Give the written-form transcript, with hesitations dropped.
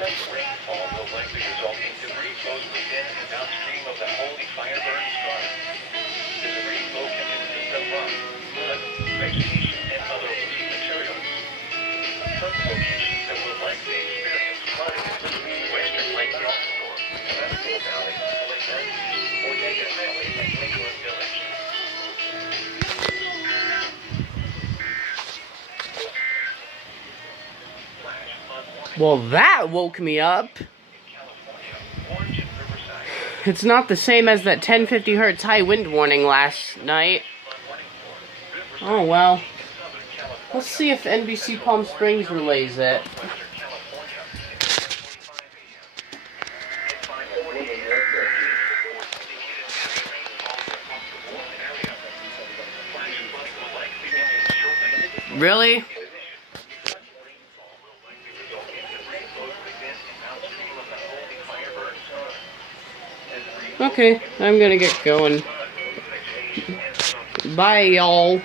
Excessive rainfall will likely result in debris flows within and downstream of the holy fireburn star. The debris flow can consist of rock, mud, vegetation, and other loose materials. Some locations that will likely experience flooding include Western Lake Baltimore, Festival Valley, Lake Matthews, Ortega Valley, and Lakeland Village. Well, that woke me up. It's not the same as that 1050 hertz high wind warning last night. Oh well. Let's see if NBC Palm Springs relays it. Really? Okay, I'm gonna get going. Bye, y'all.